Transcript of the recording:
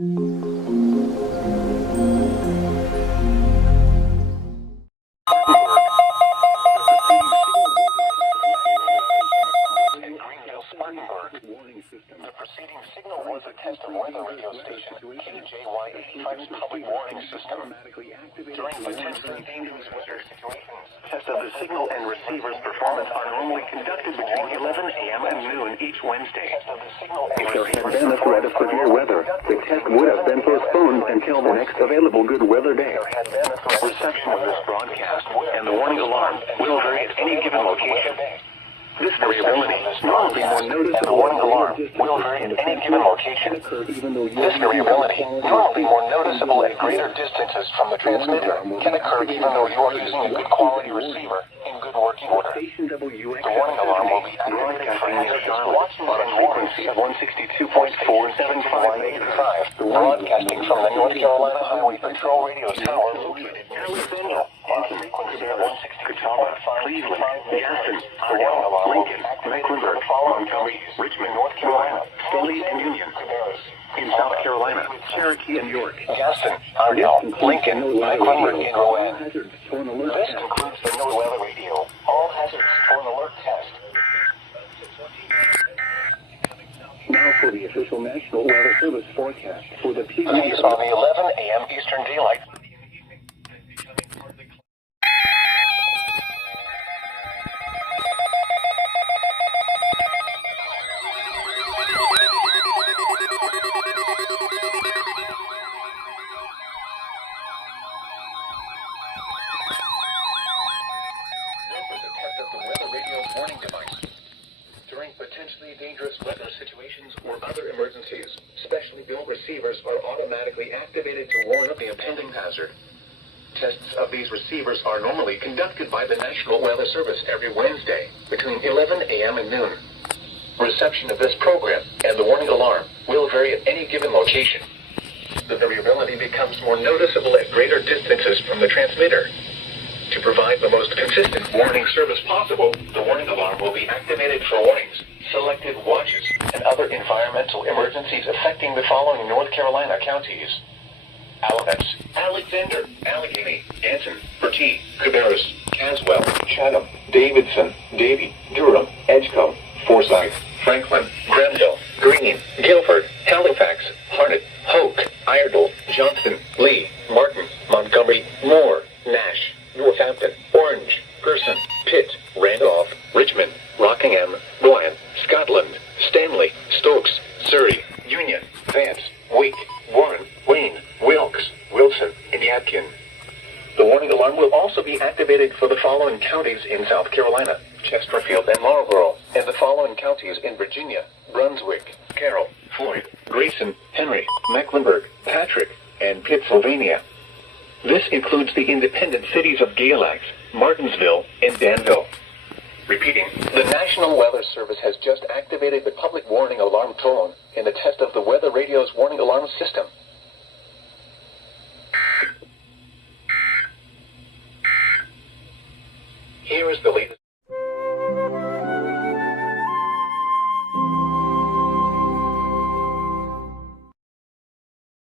The preceding signal was a test of weather radio station KJY85's public warning system. During potentially dangerous weather situations, tests of the signal and receiver's performance are normally conducted between 11 a.m. and noon each Wednesday. If there had been a threat of severe weather, the test would have been postponed until the next available good weather day. Reception of this broadcast and the warning alarm will vary at any given location. This variability is normally more noticeable at greater distances from the transmitter, can occur even though you are using a good quality receiver in good working order. The warning alarm will be activated for any watching on a frequency of 162.475 broadcasting from the North Carolina Highway Patrol radio tower located near Alexandria. On frequency of 162.575 Gaston, Lincoln, Mecklenburg, Montgomery, Richmond, North Carolina, Sully and Union, in South Carolina, Cherokee and York, Gaston, Ardell, Lincoln, Mecklenburg, and Rowan. This concludes the No Weather Radio All Hazards Torn Alert test. Now for the official National Weather Service forecast for the These are the 11 a.m. Eastern Daylight. During potentially dangerous weather situations or other emergencies, specially built receivers are automatically activated to warn of the impending hazard. Tests of these receivers are normally conducted by the National Weather Service every Wednesday between 11 a.m. and noon. Reception of this program and the warning alarm will vary at any given location. The variability becomes more noticeable at greater distances from the transmitter. To provide the most consistent warning service possible, the warning alarm will be activated for warnings, selected watches, and other environmental emergencies affecting the following North Carolina counties: Alamance, Alexander, Allegheny, Anson, Bertie, Cabarrus, Caswell, Chatham, Davidson, Davie, Durham, Edgecombe, Forsyth, Franklin, Granville, Greene, Guilford, Halifax, Harnett, Hoke, Iredell, Johnston, Lee, Martin, Montgomery, Moore, Nash, Northampton, Orange, Person, Pitt, Randolph, Richmond, Rockingham, Rowan, Scotland, Stanley, Stokes, Surrey, Union, Vance, Wake, Warren, Wayne, Wilkes, Wilson, and Yadkin. The warning alarm will also be activated for the following counties in South Carolina: Chesterfield and Marlborough, and the following counties in Virginia: Brunswick, Carroll, Floyd, Grayson, Henry, Mecklenburg, Patrick, and Pittsylvania. This includes the independent cities of Galax, Martinsville, and Danville. Repeating, the National Weather Service has just activated the public warning alarm tone in the test of the Weather Radio's warning alarm system. Here is the latest